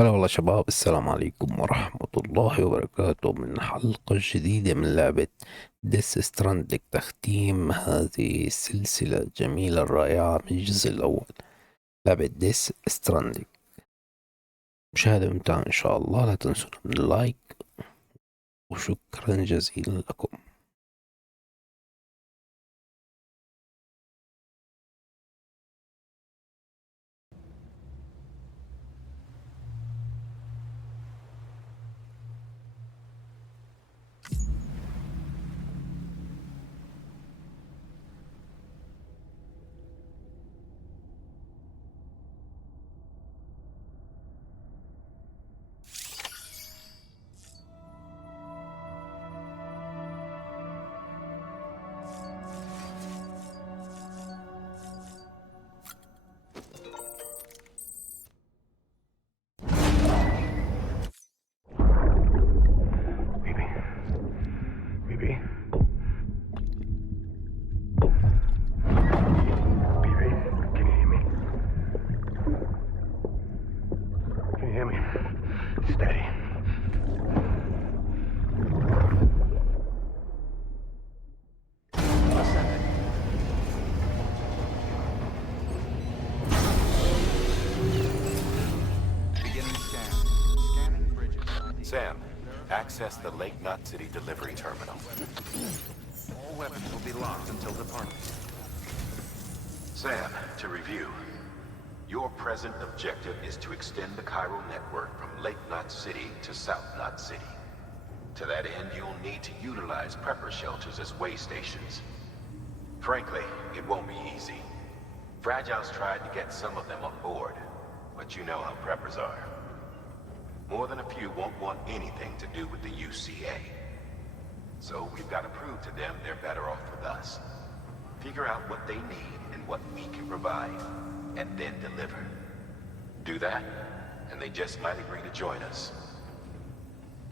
هلا والله شباب، السلام عليكم ورحمة الله وبركاته من حلقة جديدة من لعبة ديس ستراندنج تختيم هذه السلسلة الجميلة الرائعة من الجزء الأول. لعبة ديس ستراندنج مشاهدة ممتعة إن شاء الله، لا تنسوا من اللايك وشكرا جزيلا لكم. Sam, access the Lake Knot City delivery terminal. All weapons will be locked until departure. Sam, to review. Your present objective is to extend the chiral network from Lake Knot City to South Knot City. To that end, you'll need to utilize prepper shelters as way stations. Frankly, it won't be easy. Fragile's tried to get some of them on board, but you know how preppers are. More than a few won't want anything to do with the UCA. So we've got to prove to them they're better off with us. Figure out what they need and what we can provide, and then deliver. Do that, and they just might agree to join us.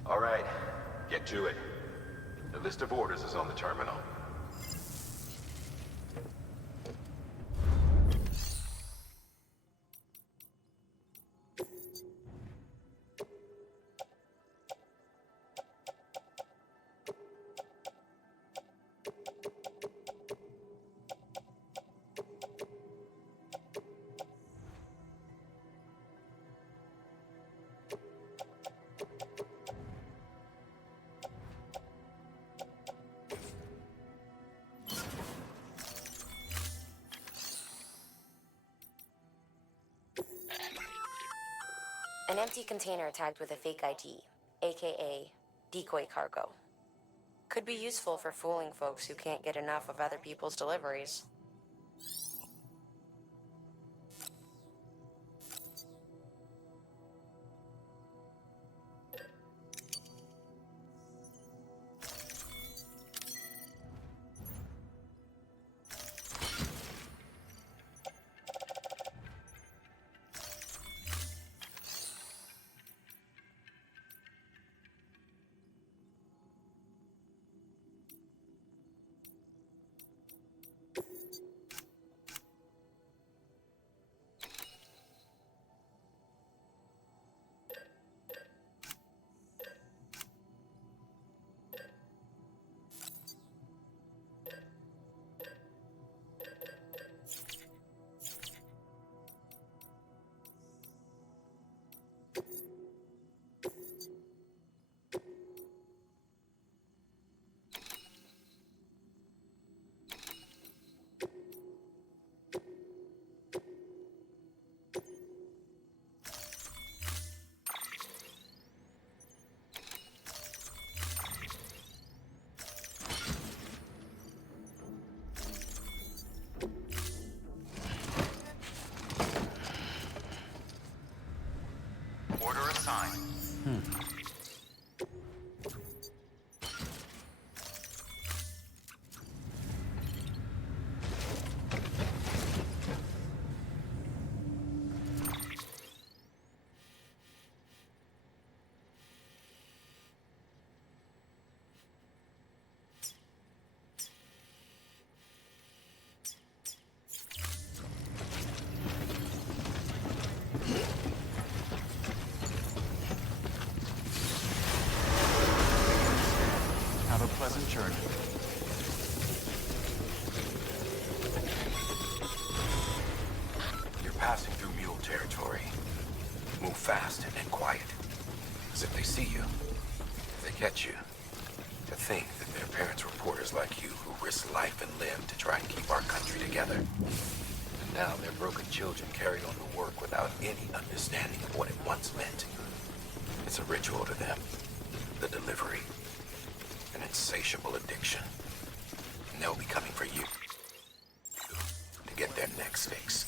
All right, get to it. The list of orders is on the terminal. An empty container tagged with a fake ID, aka decoy cargo. Could be useful for fooling folks who can't get enough of other people's deliveries. Order assigned. turn. You're passing through mule territory. Move fast and quiet. Because if they see you, if they catch you, to think that their parents were porters like you who risked life and limb to try and keep our country together. And now their broken children carry on the work without any understanding of what it once meant. It's a ritual to them. The delivery. An insatiable addiction. And they'll be coming for you. To get their next fix.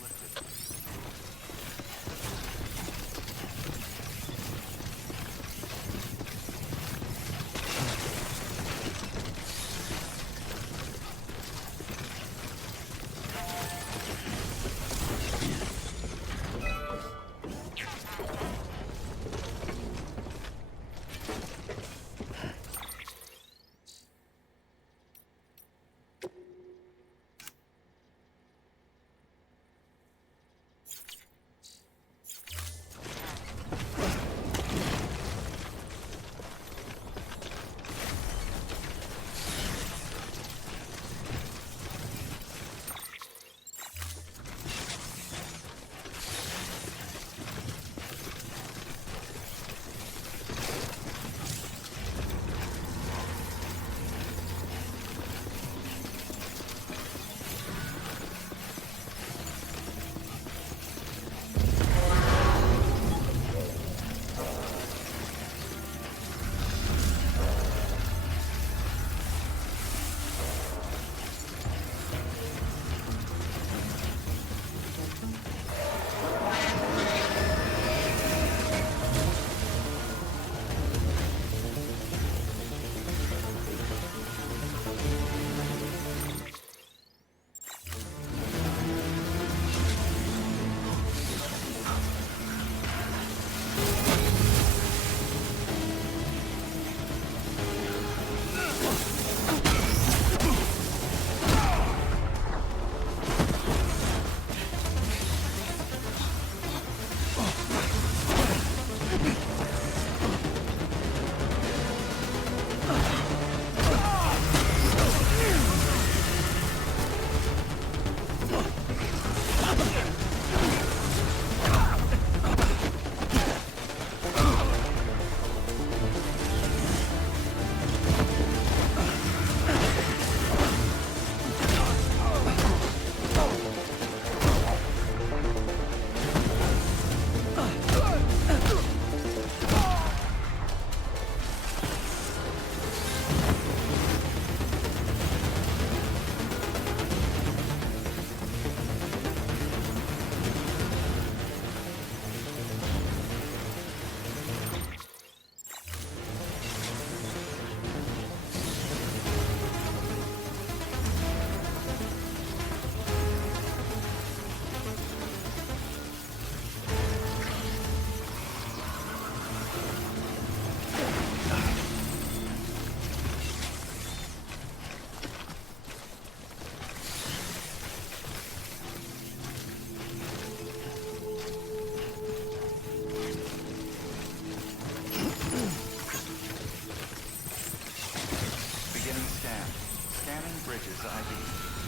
Bridges ID.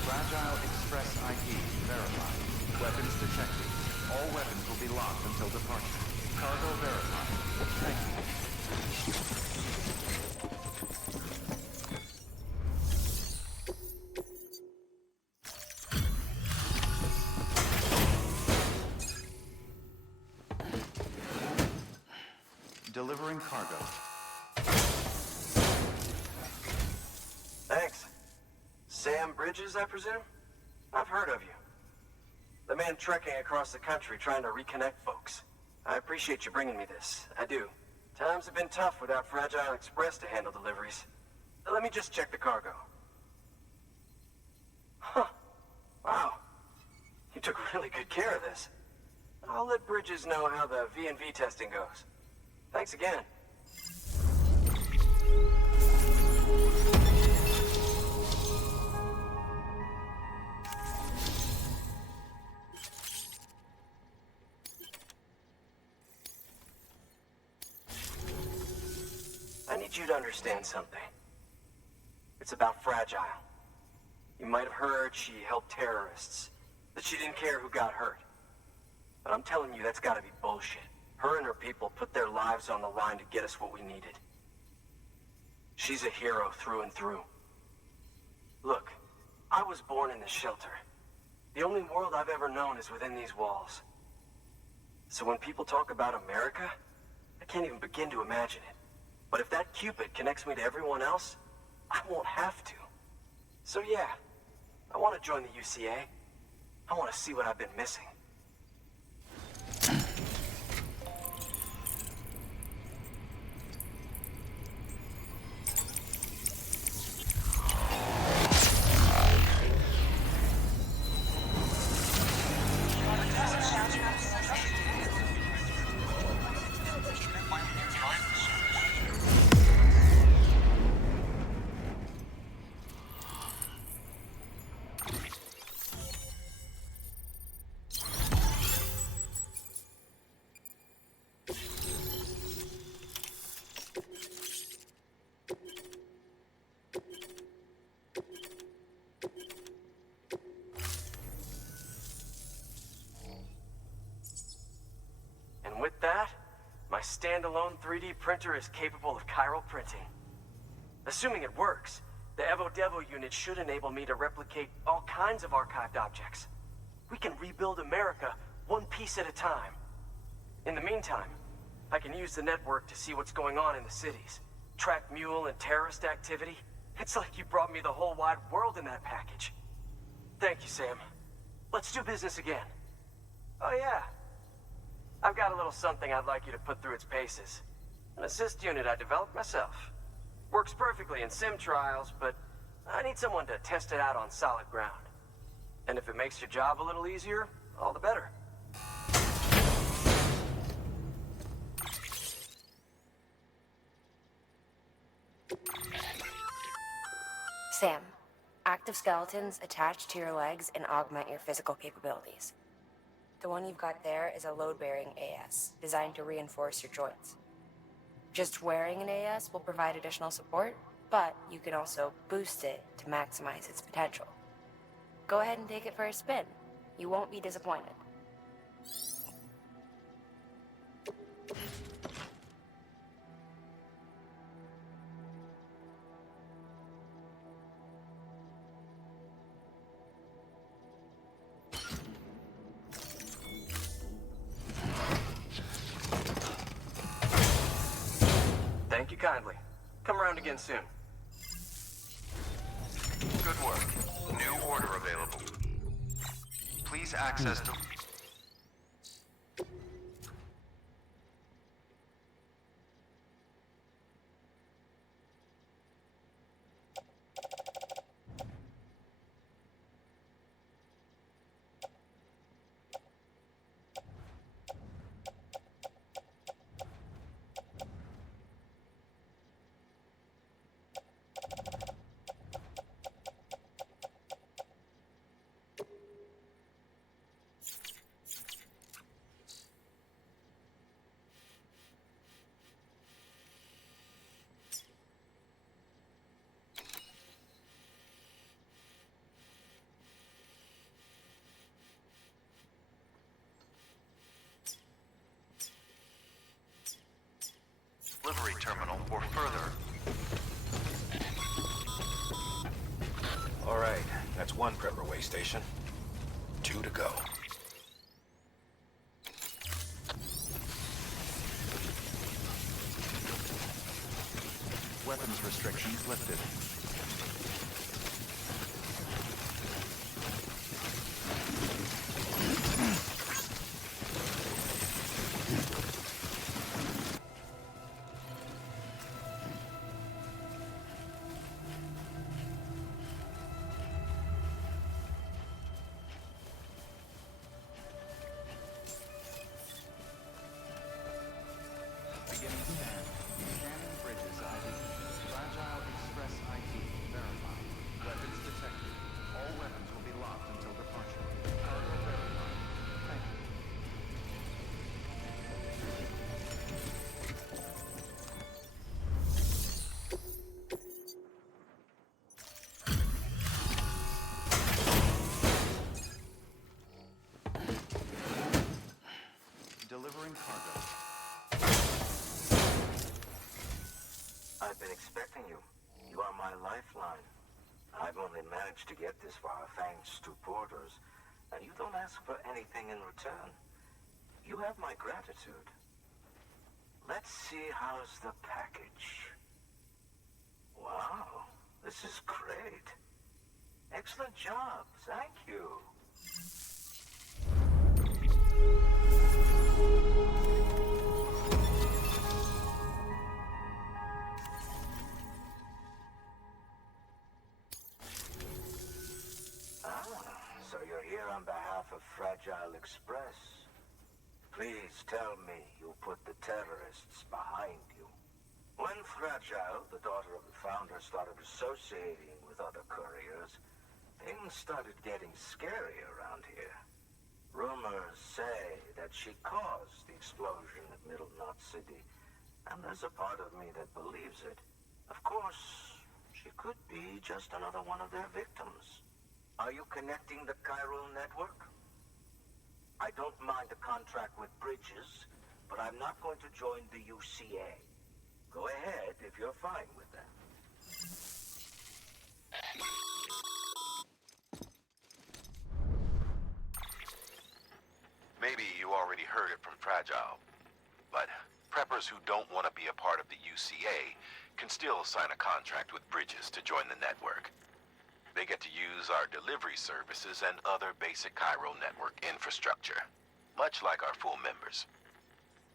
Fragile Express ID verified. Weapons detected. All weapons will be locked until departure. Cargo verified. Thank you. Delivering cargo. Thanks. Sam Bridges, I presume? I've heard of you. The man trekking across the country trying to reconnect folks. I appreciate you bringing me this. I do. Times have been tough without Fragile Express to handle deliveries. Let me just check the cargo. Huh. Wow. You took really good care of this. I'll let Bridges know how the V&V testing goes. Thanks again. I need you to understand something. It's about Fragile. You might have heard she helped terrorists, that she didn't care who got hurt. But I'm telling you, that's gotta be bullshit. Her and her people put their lives on the line to get us what we needed. She's a hero through and through. Look, I was born in this shelter. The only world I've ever known is within these walls. So when people talk about America, I can't even begin to imagine it. But if that Cupid connects me to everyone else, I won't have to. So yeah, I want to join the UCA. I want to see what I've been missing. With that, my standalone 3D printer is capable of chiral printing. Assuming it works, the Evo Devo unit should enable me to replicate all kinds of archived objects. We can rebuild America one piece at a time. In the meantime, I can use the network to see what's going on in the cities, track mule and terrorist activity. It's like you brought me the whole wide world in that package. Thank you, Sam. Let's do business again. Oh yeah. I've got a little something I'd like you to put through its paces. An assist unit I developed myself. Works perfectly in sim trials, but I need someone to test it out on solid ground. And if it makes your job a little easier, all the better. Sam, active skeletons attach to your legs and augment your physical capabilities. The one you've got there is a load-bearing AS, designed to reinforce your joints. Just wearing an AS will provide additional support, but you can also boost it to maximize its potential. Go ahead and take it for a spin. You won't be disappointed. Thank you kindly. Come around again soon. Good work. New order available. Please access the... delivery terminal or further. All right, that's one prepper way station. 2 to go. Weapons restrictions lifted. Beginning scan. Scanning bridges ID. Fragile Express ID. Delivering cargo. I've been expecting you. You are my lifeline. I've only managed to get this far thanks to porters, and you don't ask for anything in return. You have my gratitude. Let's see how's the package. Wow, this is great. Excellent job, thank you. So you're here on behalf of Fragile Express. Please tell me you put the terrorists behind you. When Fragile, the daughter of the founder, started associating with other couriers, things started getting scary around here. Rumors say that she caused the explosion at Middle Knot City, and there's a part of me that believes it. Of course, she could be just another one of their victims. Are you connecting the chiral network? I don't mind a contract with Bridges, but I'm not going to join the UCA. Go ahead if you're fine with that. Maybe you already heard it from Fragile, but preppers who don't want to be a part of the UCA can still sign a contract with Bridges to join the network. They get to use our delivery services and other basic chiral network infrastructure, much like our full members.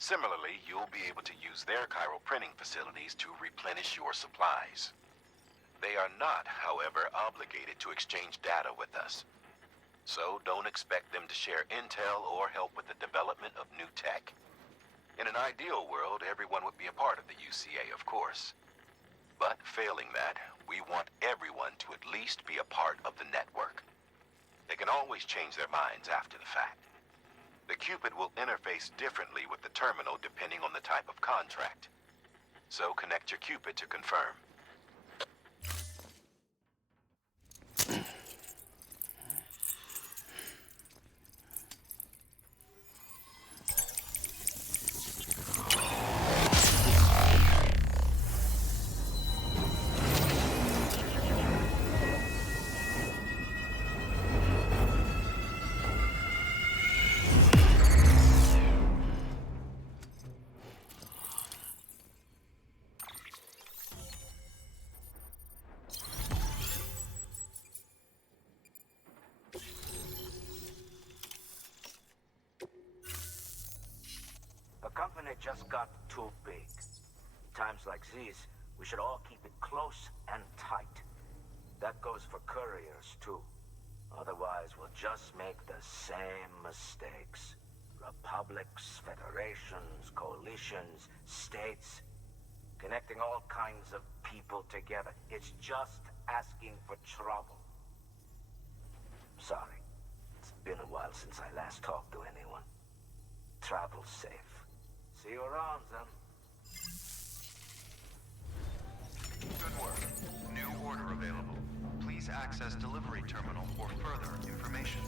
Similarly, you'll be able to use their chiral printing facilities to replenish your supplies. They are not, however, obligated to exchange data with us. So don't expect them to share intel or help with the development of new tech. In an ideal world, everyone would be a part of the UCA, of course. But failing that, we want everyone to at least be a part of the network. They can always change their minds after the fact. The Cupid will interface differently with the terminal depending on the type of contract. So connect your Cupid to confirm. The company just got too big. Times like these, we should all keep it close and tight. That goes for couriers, too. Otherwise, we'll just make the same mistakes. Republics, federations, coalitions, states. Connecting all kinds of people together. It's just asking for trouble. Sorry. It's been a while since I last talked to anyone. Travel safe. See you around, then. Good work. New order available. Please access delivery terminal for further information.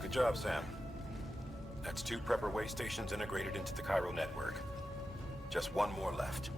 Good job, Sam. That's 2 prepper way stations integrated into the chiral network. Just 1 more left.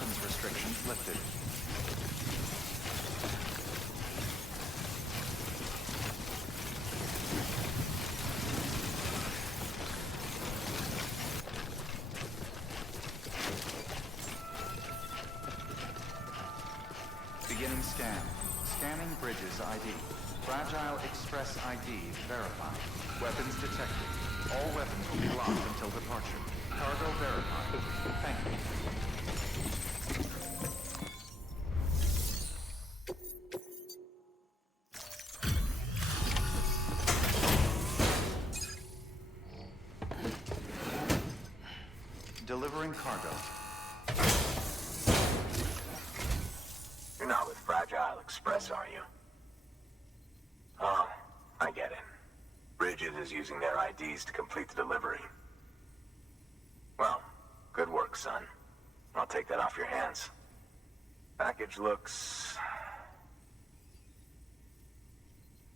weapons restrictions lifted. Beginning scan. Scanning bridges ID. Fragile Express ID verified. Weapons detected. All weapons will be locked until departure. Cargo verified. Thank you. Delivering cargo. You're not with Fragile Express, are you? Oh, I get it. Bridges is using their IDs to complete the delivery. Well, good work, son. I'll take that off your hands. Package looks...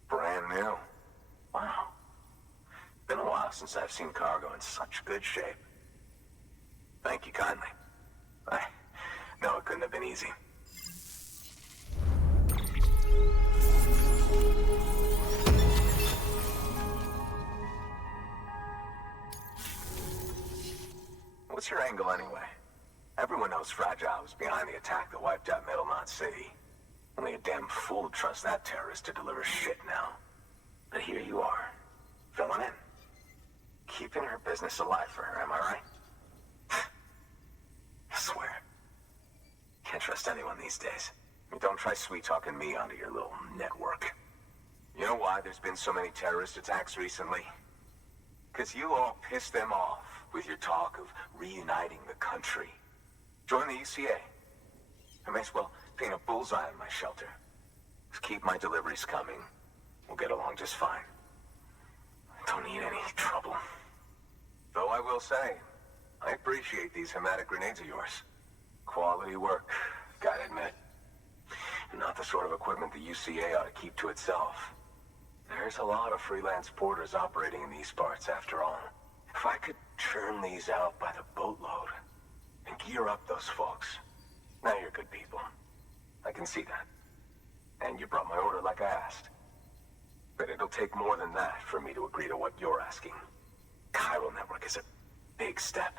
brand new. Wow. Been a while since I've seen cargo in such good shape. Thank you kindly. I know it couldn't have been easy. What's your angle anyway? Everyone knows Fragile was behind the attack that wiped out Middle Knot City. Only a damn fool would trust that terrorist to deliver shit now. But here you are, filling in. Keeping her business alive for her, am I right? I swear. Can't trust anyone these days. Don't try sweet-talking me onto your little network. You know why there's been so many terrorist attacks recently? Because you all pissed them off with your talk of reuniting the country. Join the UCA. I may as well paint a bullseye on my shelter. Just keep my deliveries coming. We'll get along just fine. Don't need any trouble. Though I will say, I appreciate these hematic grenades of yours. Quality work, gotta admit. Not the sort of equipment the UCA ought to keep to itself. There's a lot of freelance porters operating in these parts, after all. If I could churn these out by the boatload and gear up those folks. Now you're good people. I can see that. And you brought my order like I asked. But it'll take more than that for me to agree to what you're asking. Chiral Network is a big step.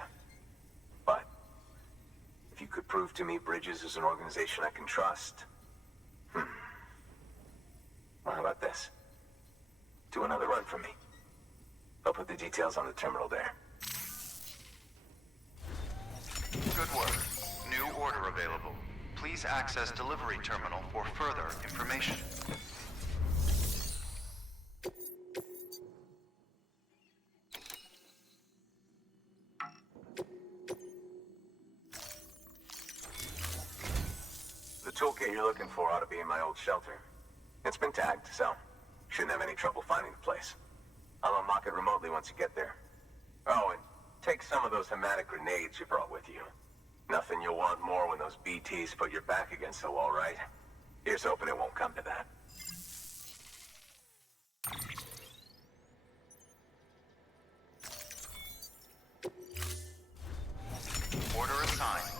But if you could prove to me Bridges is an organization I can trust... Well, how about this? Do another run for me. I'll put the details on the terminal there. Good work. New order available. Please access delivery terminal for further information. The toolkit you're looking for ought to be in my old shelter. It's been tagged, so shouldn't have any trouble finding the place. I'll unlock it remotely once you get there. Oh, and take some of those hematic grenades you brought with you. Nothing you'll want more when those BTs put your back against the wall, right? Here's hoping it won't come to that. Order assigned.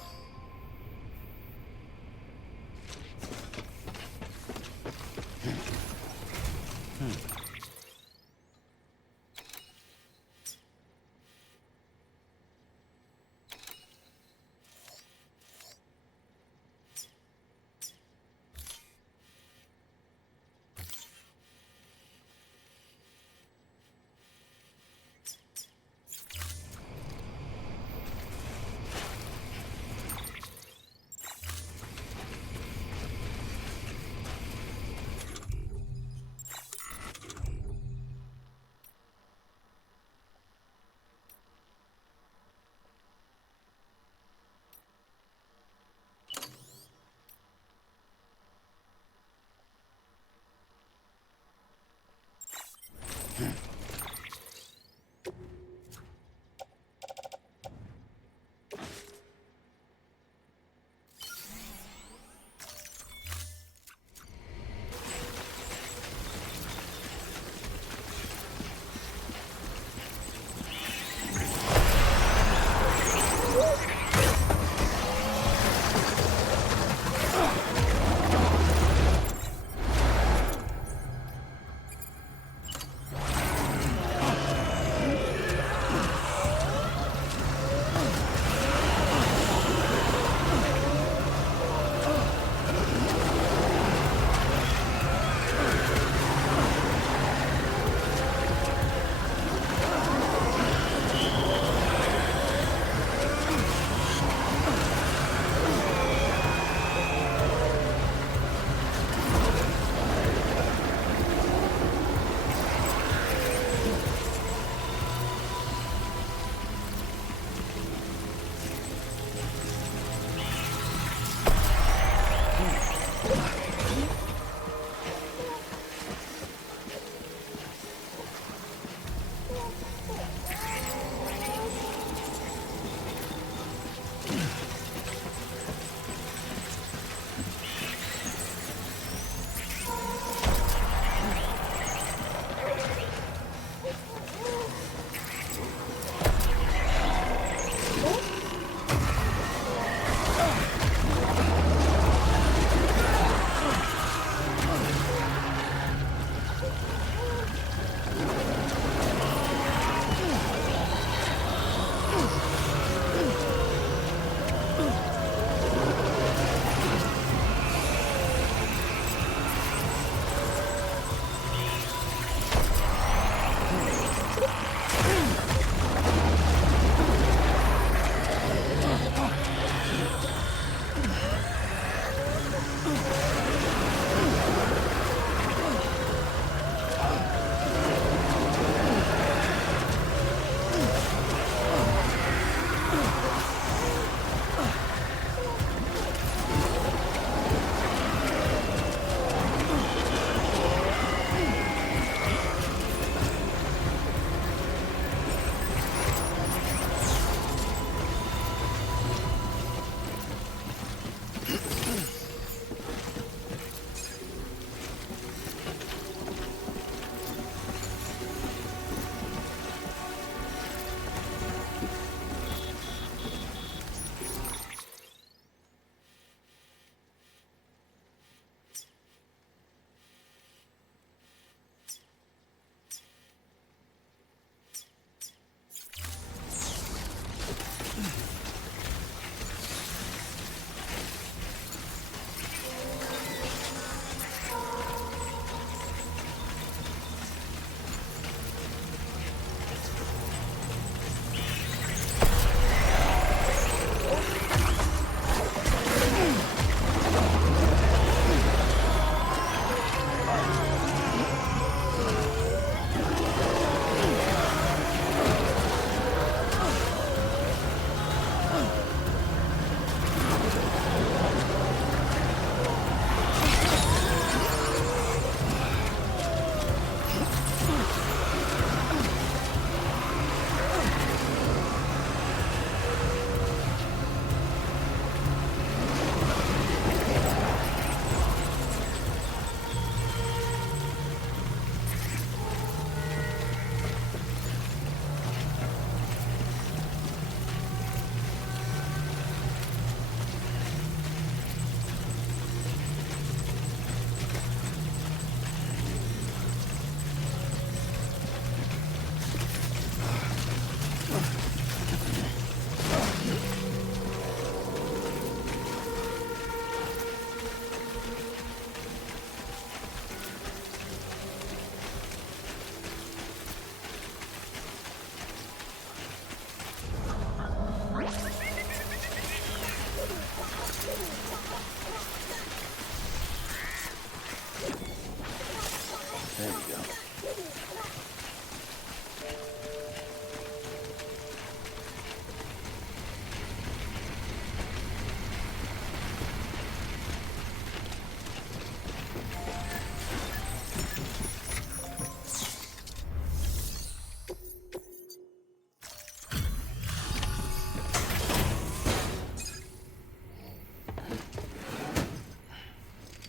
you go.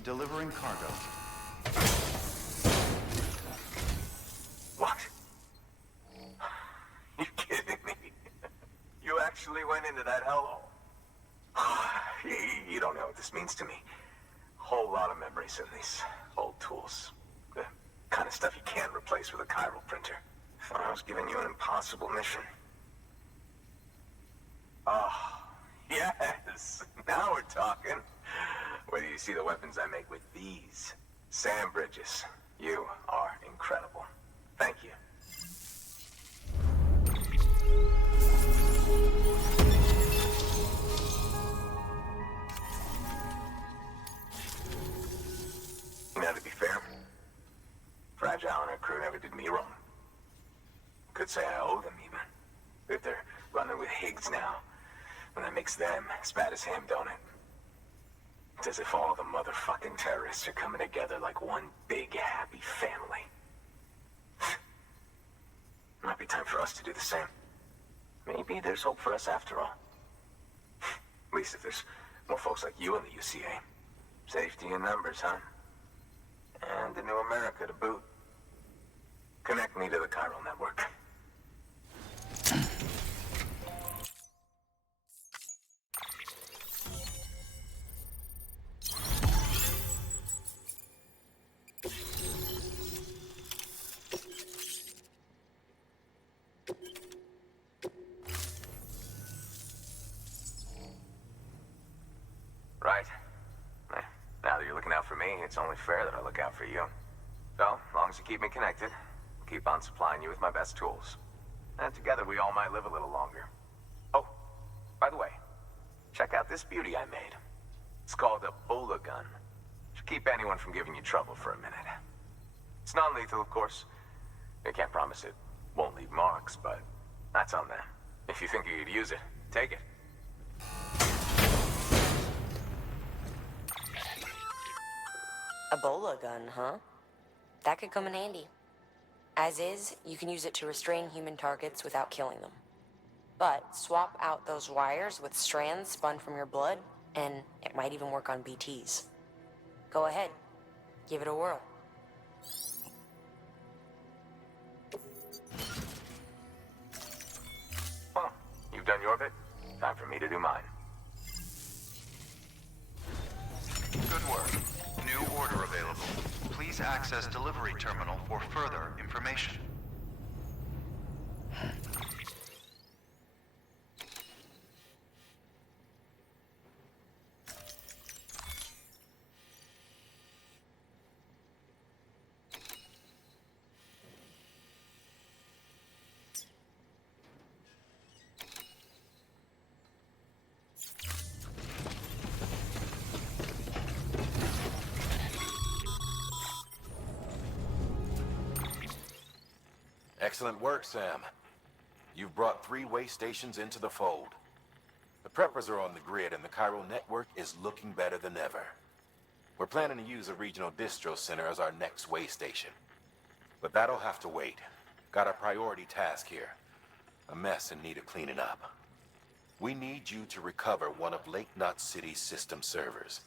Delivering cargo. What? You kidding me? You actually went into that hellhole? You don't know what this means to me. Whole lot of memories in these old tools. The kind of stuff you can't replace with a chiral printer. I was giving you an impossible mission. Oh, yes. Now we're talking. Whether you see the weapons I make with these, Sam Bridges, you are incredible. Thank you. Now, to be fair, Fragile and her crew never did me wrong. Could say I owe them even. If they're running with Higgs now, and that makes them as bad as him, don't it? It's as if all the motherfucking terrorists are coming together like one big happy family. Might be time for us to do the same. Maybe there's hope for us after all. At least if there's more folks like you in the UCA. Safety in numbers, huh? And the new America to boot. Connect me to the chiral network. Right. Now that you're looking out for me, it's only fair that I look out for you. So, as long as you keep me connected, I'll keep on supplying you with my best tools. And together we all might live a little longer. Oh, by the way, check out this beauty I made. It's called a Bola gun. Should keep anyone from giving you trouble for a minute. It's non-lethal, of course. I can't promise it won't leave marks, but that's on them. If you think you could use it, take it. A Bola gun, huh? That could come in handy. As is, you can use it to restrain human targets without killing them. But swap out those wires with strands spun from your blood, and it might even work on BTs. Go ahead. Give it a whirl. Well, you've done your bit. Time for me to do mine. Good work. New order available. Please access delivery terminal for further information. Excellent work, Sam. You've brought 3 way stations into the fold. The preppers are on the grid and the chiral network is looking better than ever. We're planning to use a regional distro center as our next way station. But that'll have to wait. Got a priority task here. A mess in need of cleaning up. We need you to recover one of Lake Knot City's system servers.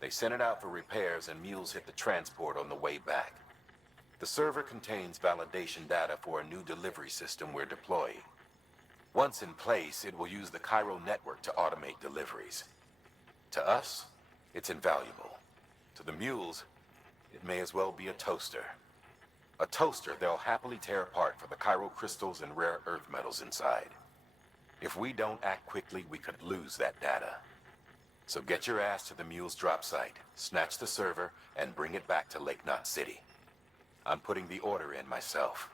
They sent it out for repairs and mules hit the transport on the way back. The server contains validation data for a new delivery system we're deploying. Once in place, it will use the chiral network to automate deliveries. To us, it's invaluable. To the mules, it may as well be a toaster. A toaster they'll happily tear apart for the chiral crystals and rare earth metals inside. If we don't act quickly, we could lose that data. So get your ass to the mule's drop site, snatch the server, and bring it back to Lake Knot City. I'm putting the order in myself.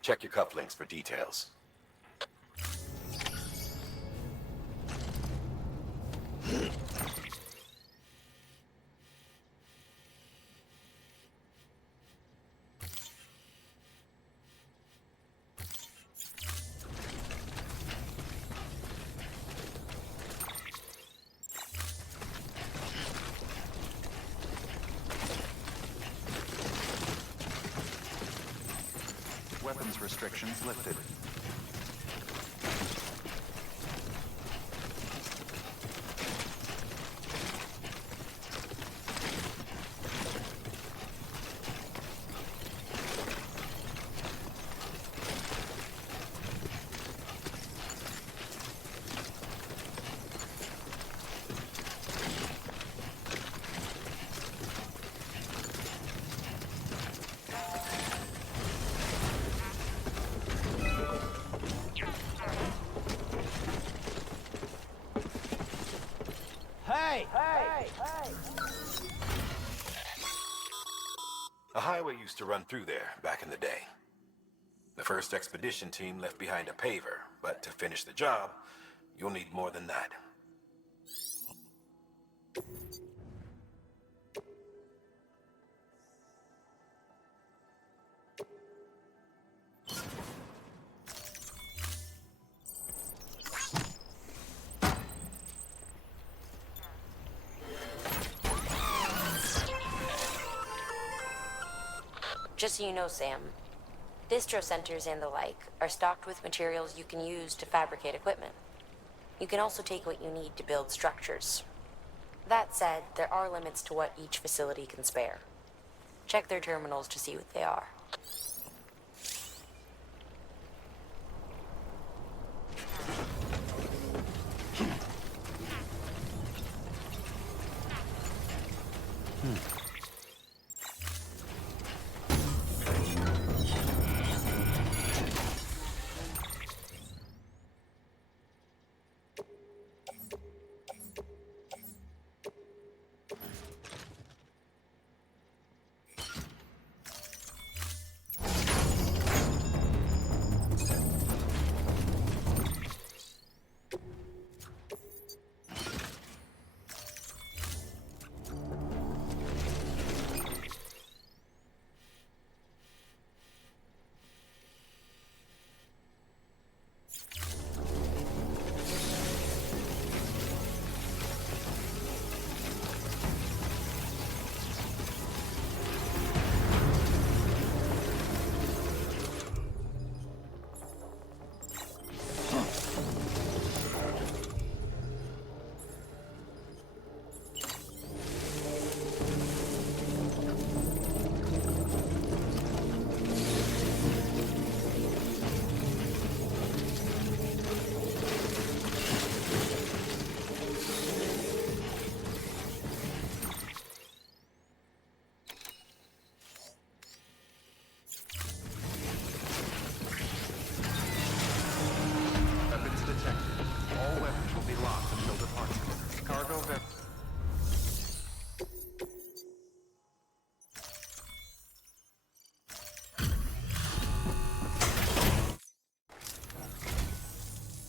Check your cufflinks for details. Weapons restrictions lifted. A highway used to run through there back in the day. The first expedition team left behind a paver, but to finish the job, you'll need more than that. Just so you know, Sam, distro centers and the like are stocked with materials you can use to fabricate equipment. You can also take what you need to build structures. That said, there are limits to what each facility can spare. Check their terminals to see what they are.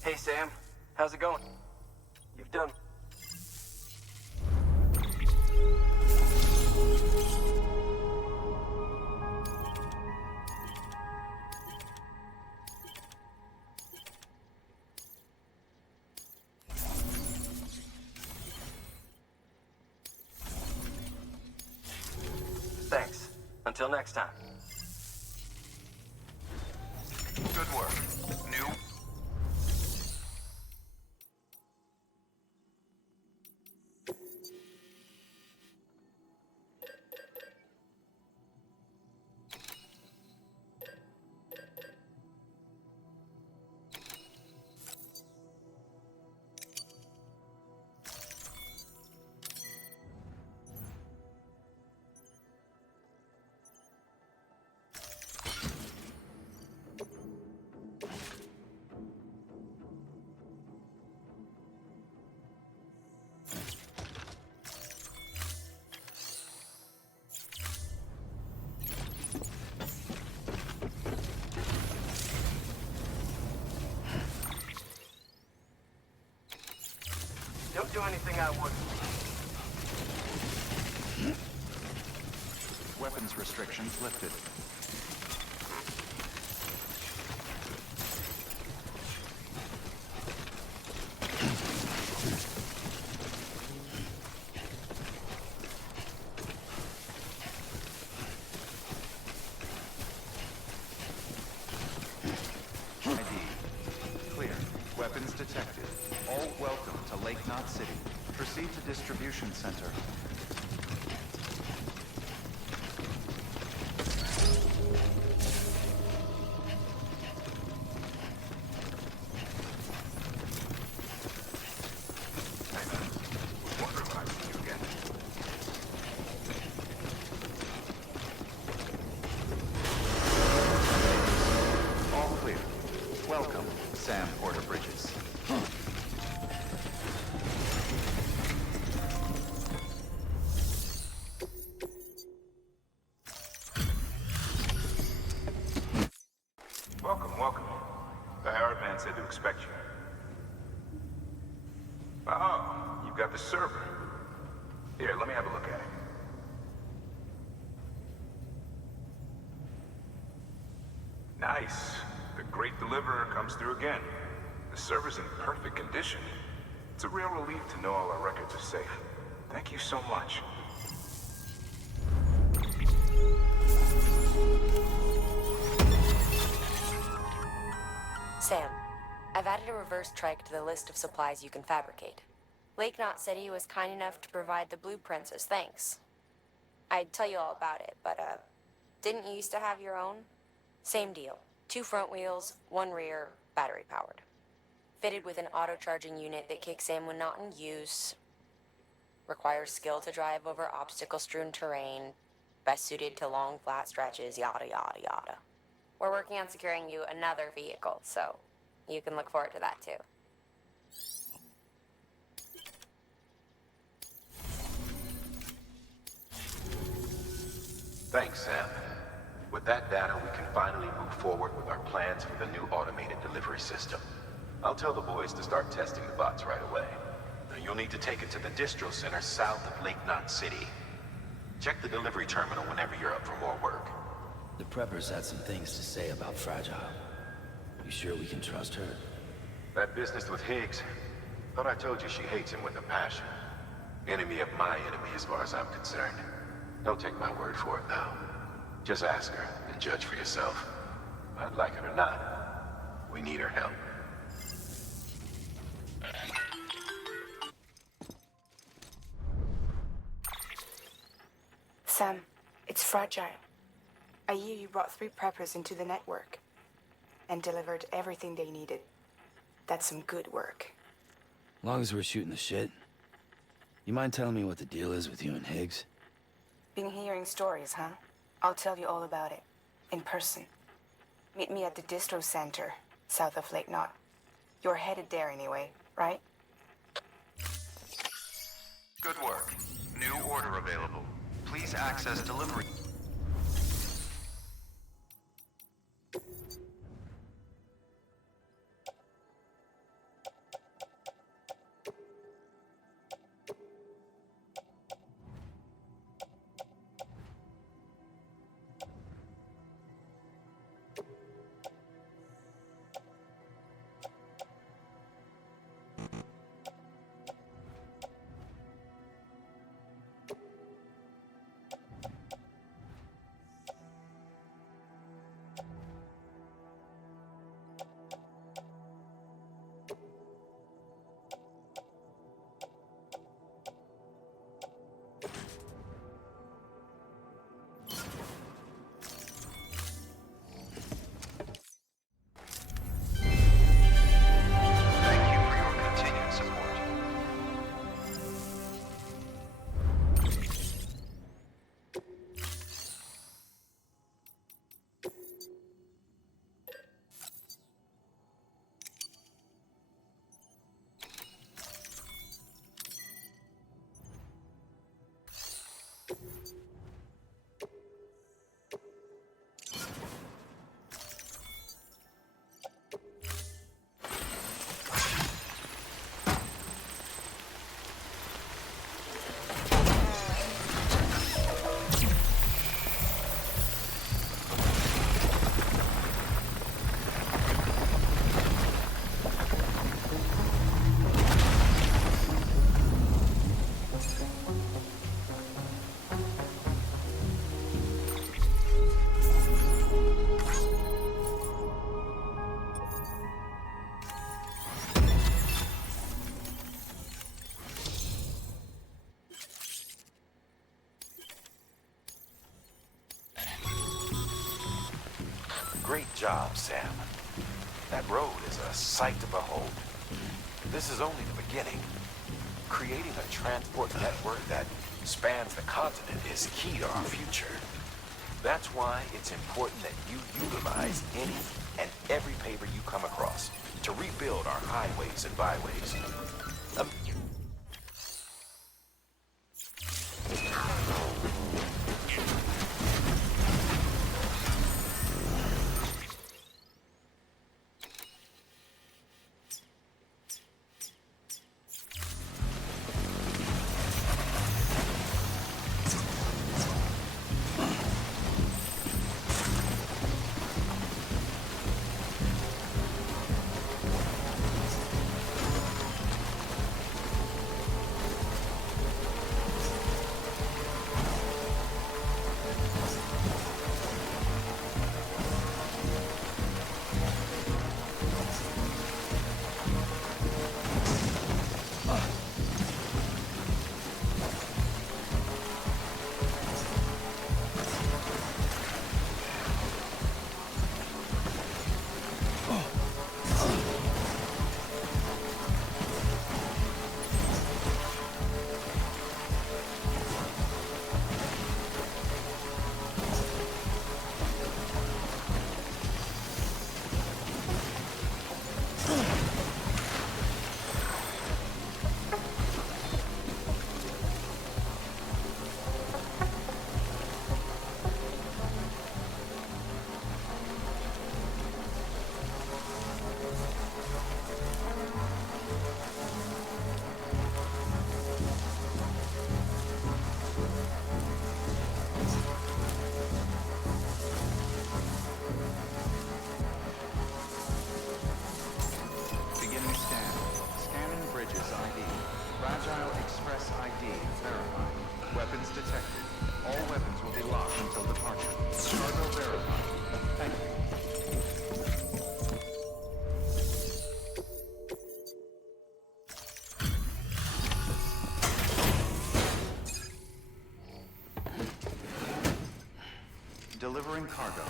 Hey, Sam. How's it going? You've done... Thanks. Until next time. Good work. New. Don't do anything I wouldn't. Weapons restrictions lifted. distribution center. All clear. Welcome, Sam Porter Bridges. Welcome. The hired man said to expect you. Oh, you've got the server. Here, let me have a look at it. Nice. The great deliverer comes through again. The server's in perfect condition. It's a real relief to know all our records are safe. Thank you so much. Sam, I've added a reverse trike to the list of supplies you can fabricate. Lake Knot City was kind enough to provide the blueprints as thanks. I'd tell you all about it, but, didn't you used to have your own? Same deal. 2 front wheels, 1 rear, battery powered. Fitted with an auto-charging unit that kicks in when not in use. Requires skill to drive over obstacle-strewn terrain. Best suited to long, flat stretches, yada yada yada. We're working on securing you another vehicle, so you can look forward to that too. Thanks, Sam. With that data, we can finally move forward with our plans for the new automated delivery system. I'll tell the boys to start testing the bots right away. Now, you'll need to take it to the distro center south of Lake Knot City. Check the delivery terminal whenever you're up for more work. The preppers had some things to say about Fragile. You sure we can trust her? That business with Higgs, thought I told you she hates him with a passion. Enemy of my enemy as far as I'm concerned. Don't take my word for it, though. Just ask her and judge for yourself. I'd like it or not, we need her help. Sam, it's Fragile. I hear you brought 3 preppers into the network and delivered everything they needed. That's some good work. Long as we're shooting the shit. You mind telling me what the deal is with you and Higgs? Been hearing stories, huh? I'll tell you all about it. In person. Meet me at the distro center, south of Lake Knot. You're headed there anyway, right? Good work. New order available. Please access delivery. Great job, Sam. That road is a sight to behold. This is only the beginning. Creating a transport network that spans the continent is key to our future. That's why it's important that you utilize any and every paper you come across to rebuild our highways and byways. Delivering cargo.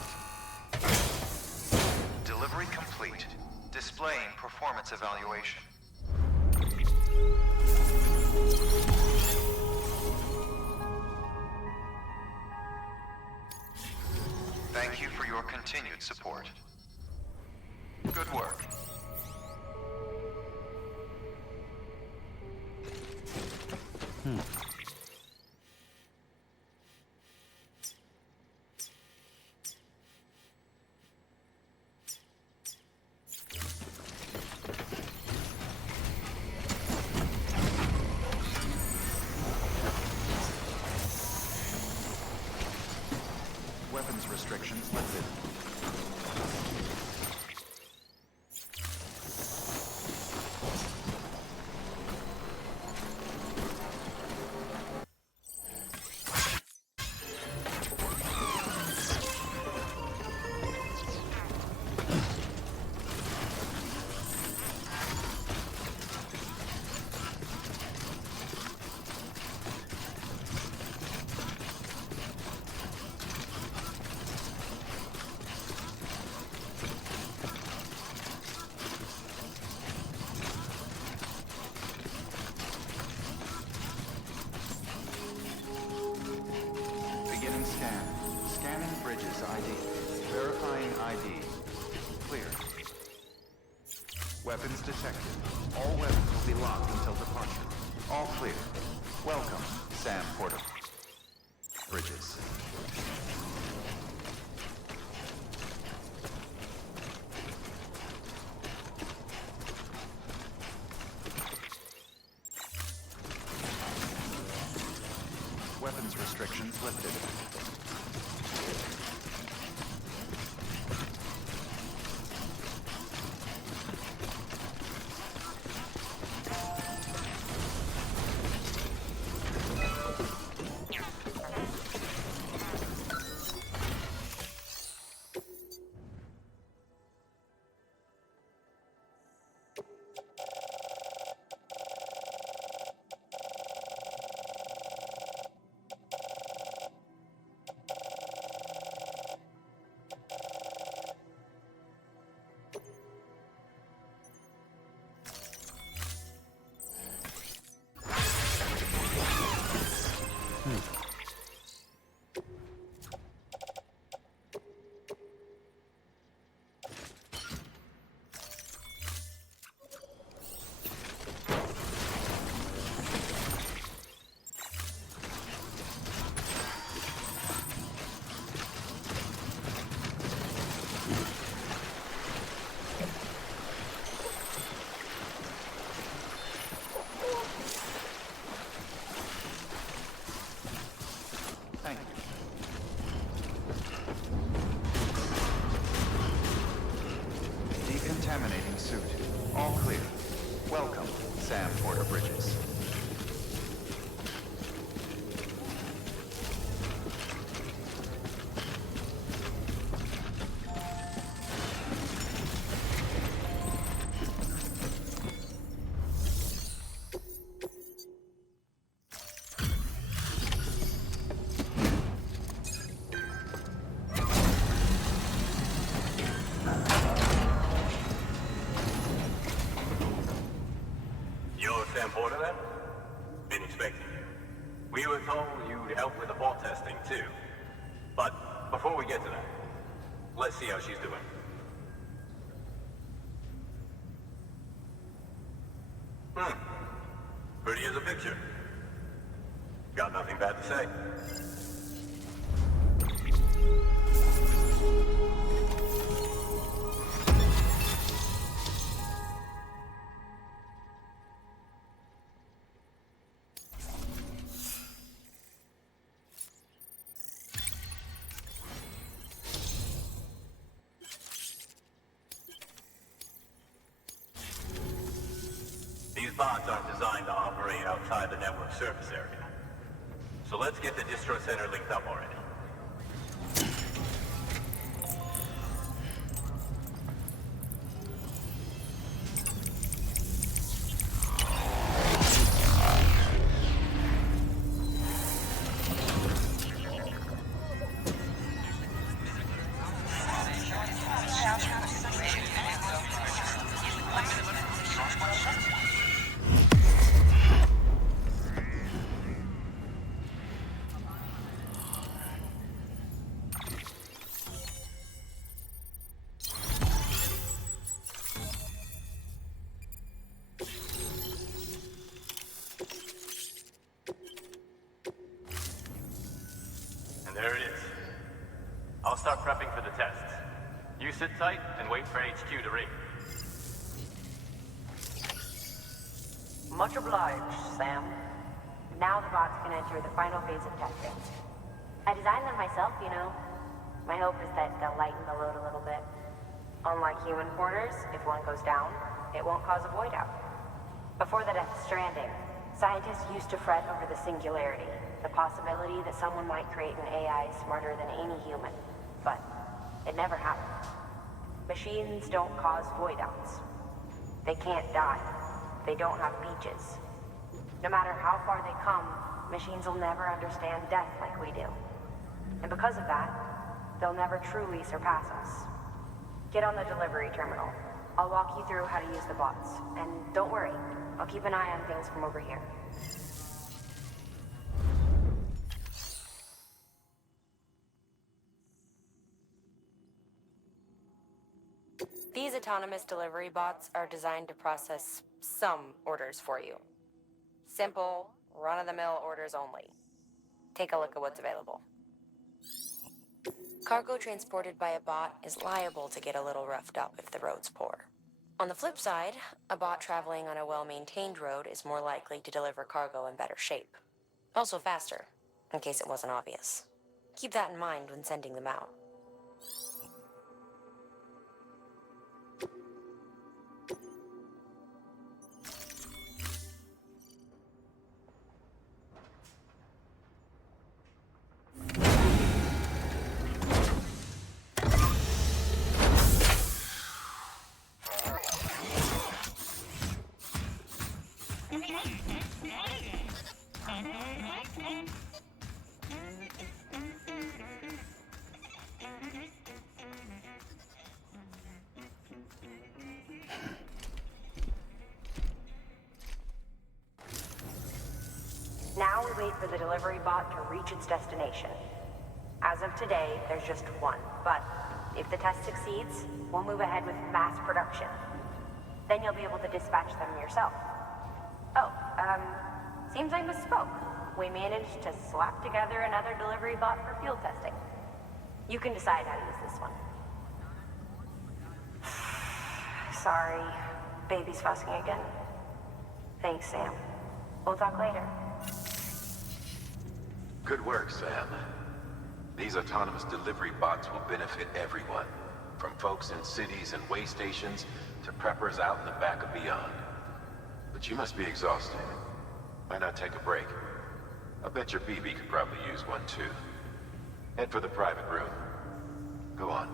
Delivery complete. Displaying performance evaluation. Thank you for your continued support. Good work. Weapons restrictions lifted. Beginning scan. Scanning bridges ID. Verifying ID. Clear. Weapons detected. All weapons will be locked until departure. All clear. Welcome, Sam Porter. Bridges. Weapons restrictions lifted. All clear. Welcome, Sam Porter Bridges. You're Sam Porter then? Been expecting you. We were told you'd help with the bot testing too. But before we get to that, let's see how she's doing. Pretty as a picture. Got nothing bad to say. These bots aren't designed to operate outside the network surface area. So let's get the distro center linked up already. And there it is. I'll start prepping for the tests. You sit tight and wait for HQ to ring. Much obliged, Sam. Now the bots can enter the final phase of testing. I designed them myself, you know. My hope is that they'll lighten the load a little bit. Unlike human porters, if one goes down, it won't cause a void out. Before the Death Stranding, scientists used to fret over the singularity, the possibility that someone might create an AI smarter than any human. But it never happened. Machines don't cause void outs. They can't die. They don't have beaches. No matter how far they come, machines will never understand death like we do. And because of that, they'll never truly surpass us. Get on the delivery terminal. I'll walk you through how to use the bots. And don't worry, I'll keep an eye on things from over here. These autonomous delivery bots are designed to process some orders for you. Simple, run-of-the-mill orders only. Take a look at what's available. Cargo transported by a bot is liable to get a little roughed up if the road's poor. On the flip side, a bot traveling on a well-maintained road is more likely to deliver cargo in better shape. Also faster, in case it wasn't obvious. Keep that in mind when sending them out. Now we wait for the delivery bot to reach its destination. As of today, there's just one, but if the test succeeds, we'll move ahead with mass production. Then you'll be able to dispatch them yourself. Oh, seems I misspoke. We managed to slap together another delivery bot for field testing. You can decide how to use this one. Sorry, baby's fussing again. Thanks, Sam. We'll talk later. Good work, Sam. These autonomous delivery bots will benefit everyone, from folks in cities and way stations to preppers out in the back of beyond. But you must be exhausted. Why not take a break? I bet your BB could probably use one too. Head for the private room. Go on.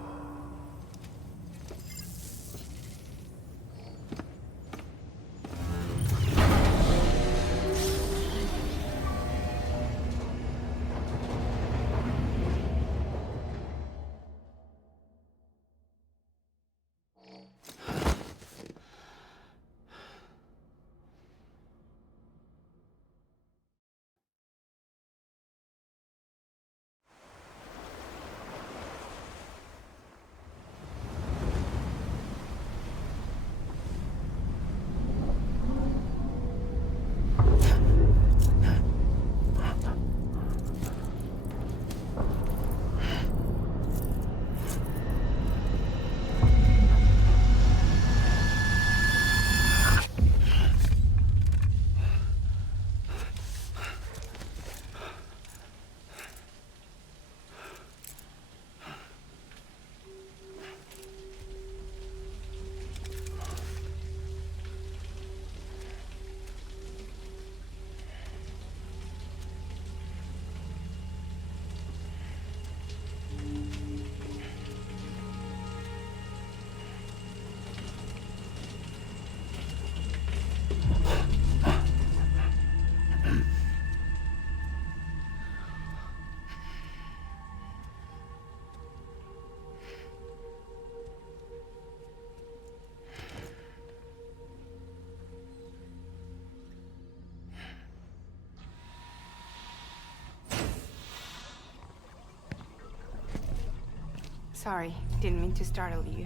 Sorry, didn't mean to startle you.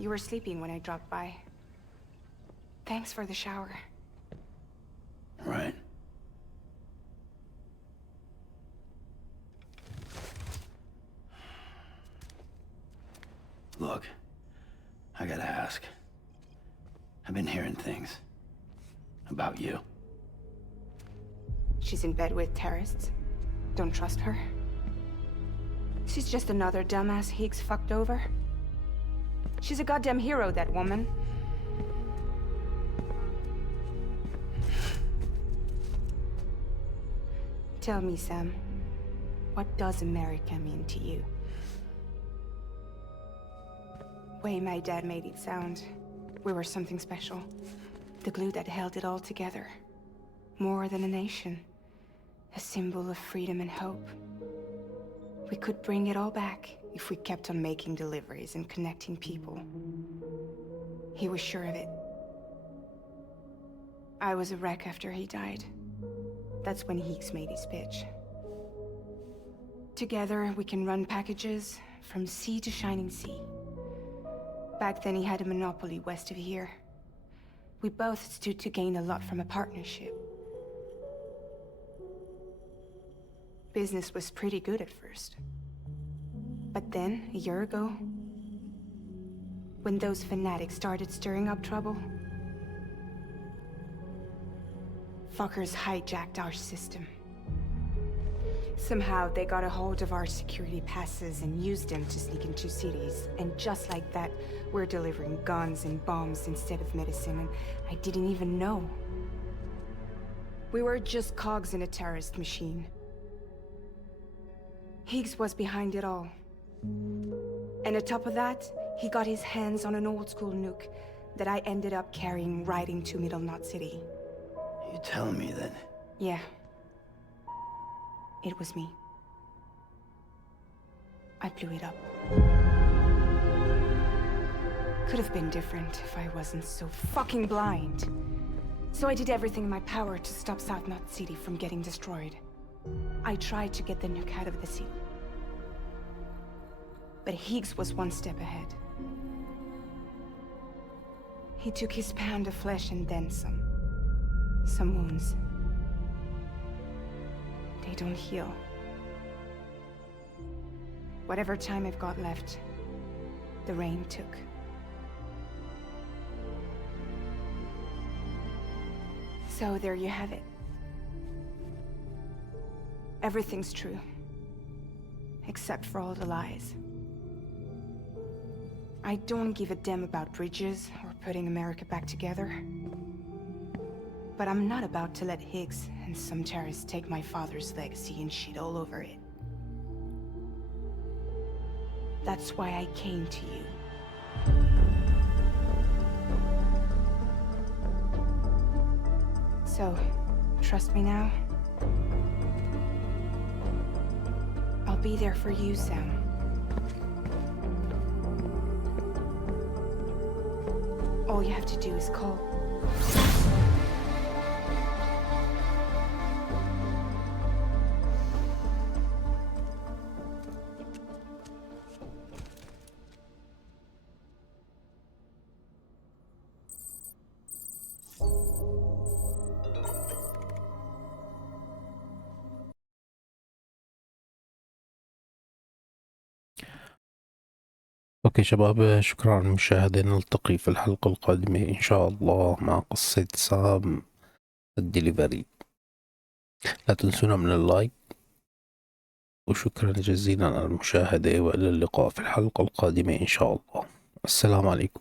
You were sleeping when I dropped by. Thanks for the shower. Right. Look, I gotta ask. I've been hearing things about you. She's in bed with terrorists. Don't trust her. She's just another dumbass Higgs fucked over. She's a goddamn hero, that woman. Tell me, Sam, what does America mean to you? Way my dad made it sound, we were something special. The glue that held it all together. More than a nation. A symbol of freedom and hope. We could bring it all back if we kept on making deliveries and connecting people. He was sure of it. I was a wreck after he died. That's when Higgs made his pitch. Together, we can run packages from sea to shining sea. Back then, he had a monopoly west of here. We both stood to gain a lot from a partnership. Business was pretty good at first. But then, a year ago, when those fanatics started stirring up trouble, fuckers hijacked our system. Somehow, they got a hold of our security passes and used them to sneak into cities. And just like that, we're delivering guns and bombs instead of medicine, and I didn't even know. We were just cogs in a terrorist machine. Higgs was behind it all. And on top of that, he got his hands on an old-school nuke that I ended up carrying right into Middle Knot City. You telling me that? Yeah. It was me. I blew it up. Could have been different if I wasn't so fucking blind. So I did everything in my power to stop South Knot City from getting destroyed. I tried to get the nuke out of the city. But Higgs was one step ahead. He took his pound of flesh and then some. Some wounds. They don't heal. Whatever time I've got left, the rain took. So there you have it. Everything's true. Except for all the lies. I don't give a damn about bridges or putting America back together. But I'm not about to let Higgs and some terrorists take my father's legacy and shit all over it. That's why I came to you. So, trust me now? I'll be there for you, Sam. All you have to do is call. اوكي شباب، شكرا على المشاهدة. نلتقي في الحلقة القادمة ان شاء الله مع قصة سام الدليفري. لا تنسونا من اللايك، وشكرا جزيلا على المشاهدة، وإلى اللقاء في الحلقة القادمة إن شاء الله. السلام عليكم.